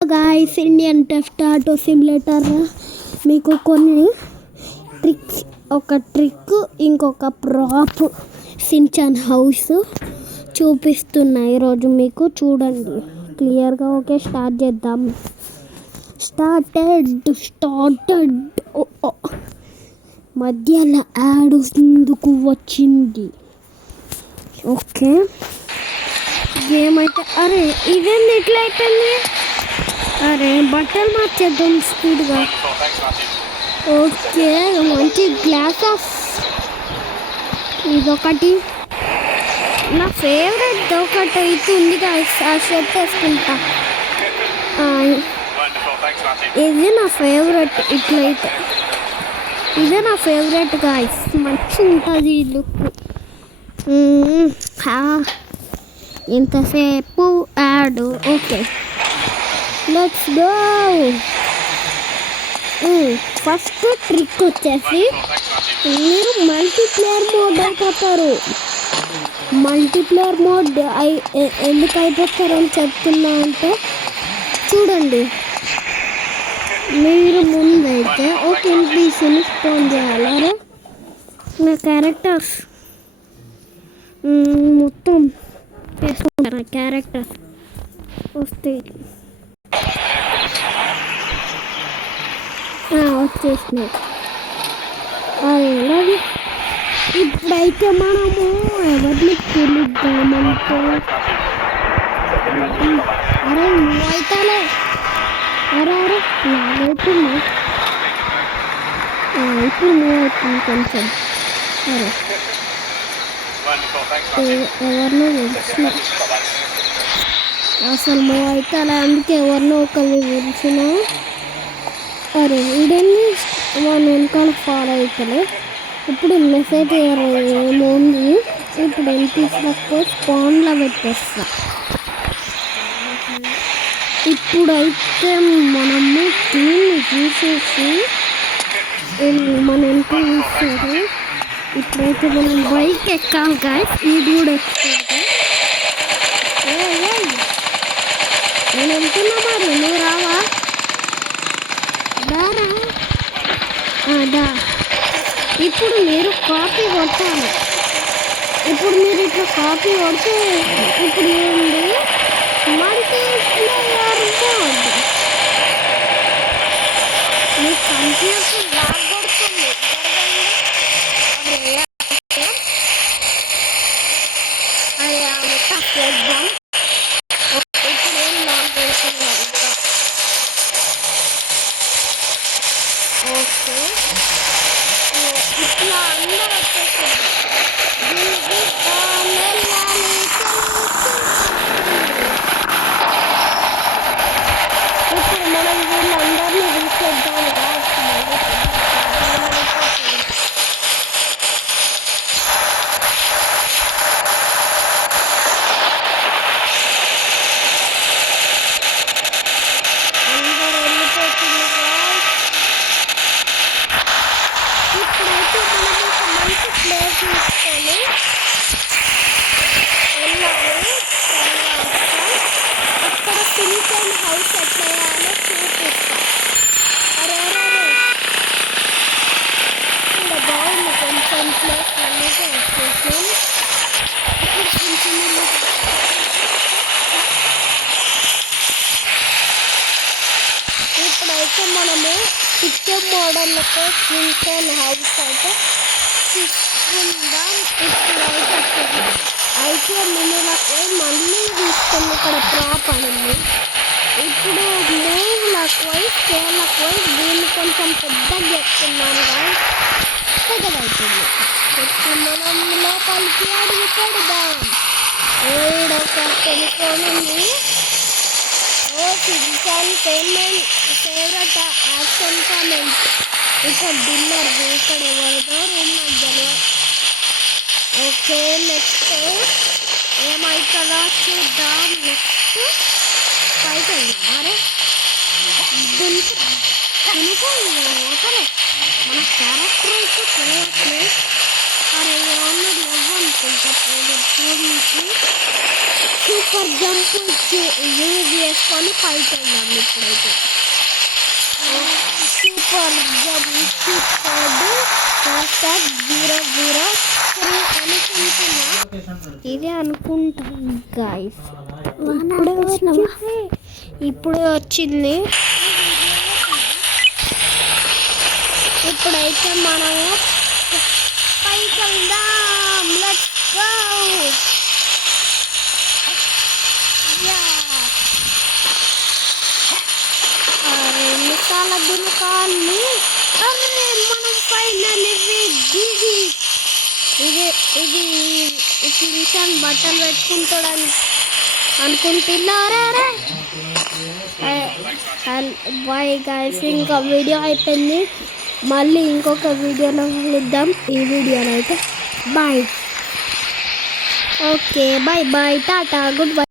Guys Indian test auto simulator మీకు కొన్ని tricks, ఒక ట్రిక్ ఇంకొక ప్రాప్ సించాన్ హౌస్ చూపిస్తున్నాయి ఈరోజు మీకు. చూడండి క్లియర్గా. ఓకే, స్టార్ట్ చేద్దాం. స్టార్టెడ్ మధ్యలో యాడ్ ఎందుకు వచ్చింది? ఓకే, గేమ్ అయితే అరే ఇదేంది ఇట్లా అయిపోయింది? అరే బట్టలు మార్చేద్దాం స్పీడ్గా. ఓకే, మంచి గ్లాస్ ఆఫ్ ఇదొకటి. నా ఫేవరెట్ ఒకటి అయితే ఉంది గాయ్స్, ఆ షర్ట్ వేసుకుంటా. ఇది నా ఫేవరెట్. ఇట్లయితే ఇదే నా ఫేవరెట్ గాయ్స్, మంచిగా ఉంటుంది ఈ లుక్. ఇంతసేపు add. Okay, let's go. First trick వచ్చేసి మీరు మల్టీప్లేయర్ మోడ్ అయిపోతారు. మల్టీప్లేయర్ మోడ్ ఎందుకు అయిపోతారని చెప్తున్నా అంటే చూడండి. మీరు ముందైతే ఒక NPCని స్పాన్ చేయాలి. నా క్యారెక్టర్స్ మొత్తం వేసుకుంటారు. నా క్యారెక్టర్స్ వస్తాయి, వచ్చేసినాయి. అలాగే ఇప్పుడైతే మనము ఎవరిని పిలుద్దామంటే అరే మూవ్ అవుతాలే. అరే లాగైతుంది. ఇప్పుడు మూవ్ అవుతుంది కొంచెం. అరే ఎవరినో పిలిచిన అసలు మూవ్ అయితే అలా, అందుకే ఎవరినో ఒకరిని పిలిచిన. అరే ఇదేంటి మన వెనకాల ఫాలో అవుతలే. ఇప్పుడు మెసేజ్ ఏమో ఉంది. ఇప్పుడు NPCలకు స్పాన్లో పెట్టేస్తా. ఇప్పుడైతే మనము దీన్ని చూసేసి మన వెనక చూస్తారు. ఇప్పుడైతే మనం బైక్ ఎక్కాలి గాయ్స్. ఇది కూడా ఎక్కుతుంది. నేను వెళ్తున్నా, మరి నువ్వు రావా? దా. ఇప్పుడు మీరు కాపీ కొట్టాలి. ఇప్పుడు మీరు ఇట్లా కాపీ కొడితే ఇప్పుడు ఏంటి మల్టీప్లేయర్ మోడ్. మీ కంప్యూటర్ లాగ్ కొడుతుంది. చేద్దాం. ఇప్పుడు ఏం లాగ్ కొడుతున్నారు? ఓకే, ఇట్లా అందరూ వచ్చేసారు. ఇప్పుడు మనం వీళ్ళందరినీ తీసేద్దాం. ఇప్పుడైతే మనం ఒక మంచి ప్లేస్ తీసుకొని వెళ్ళాలి. అక్కడ సించాన్ హౌస్ ఎట్లా వేయాలో చూపిస్తా. అరే ఇక్కడ బాగుంది కొంచెం ప్లేస్ అనేది వచ్చేసాం. ఇప్పుడు కొంచెం ఇప్పుడైతే మనము పిక్చర్ మోడల్తో సించాన్ హౌస్ అయితే తీసుకుందాం. ఇప్పుడైతే అయితే మినులకు మళ్ళీ తీసుకొని ఇక్కడ ప్రాప్ అయింది. ఇప్పుడు మూవ్లకు పోయి స్కేళ్ళకు పోయి దీన్ని కొంచెం పెద్దగా చెప్తున్నాను కానీ పెద్దదవుతుంది. ఇప్పుడు మనం లోపలికి అడుగు పెడదాం. ఏడొక తెలుసుకోనుంది. Shinchan favourite action comment. ఇక్కడ డిన్నర్ ఇక్కడ ఎవరిదో రూమ్ మధ్యలో. ఓకే, నెక్స్ట్ ఏమవుతుందో చూద్దాం. నెక్స్ట్ పైకి వెళ్దాం. అరే ఓకే, మన క్యారెక్టర్ అయితే పోవట్లేదు. అరే ఉన్నది ఇవ్వనుకుంటా చూడించి. సూపర్ జంప్ యూజ్ చేసుకొని పైకి వెళ్దాం ఇప్పుడైతే. సూపర్ జంప్ #003 అనుకుంటున్నా, ఇదే అనుకుంటాను గాయస్. ఇప్పుడే వచ్చింది. ఇప్పుడైతే మనము పైకి వెళ్దాం. Let's go. చాలా దునకాన్ని. అరే మనం ఫైనల్లీ దిగి ఇది ఇన్సాన్ బట్టలు పెట్టుకుంటాడని అనుకుంటున్నారా? బాయ్ గాయస్, ఇంకా వీడియో అయిపోయింది. మళ్ళీ ఇంకొక వీడియోలో కలుద్దాం. ఈ వీడియోలో అయితే బాయ్. ఓకే బాయ్ బాయ్, టాటా, గుడ్ బై.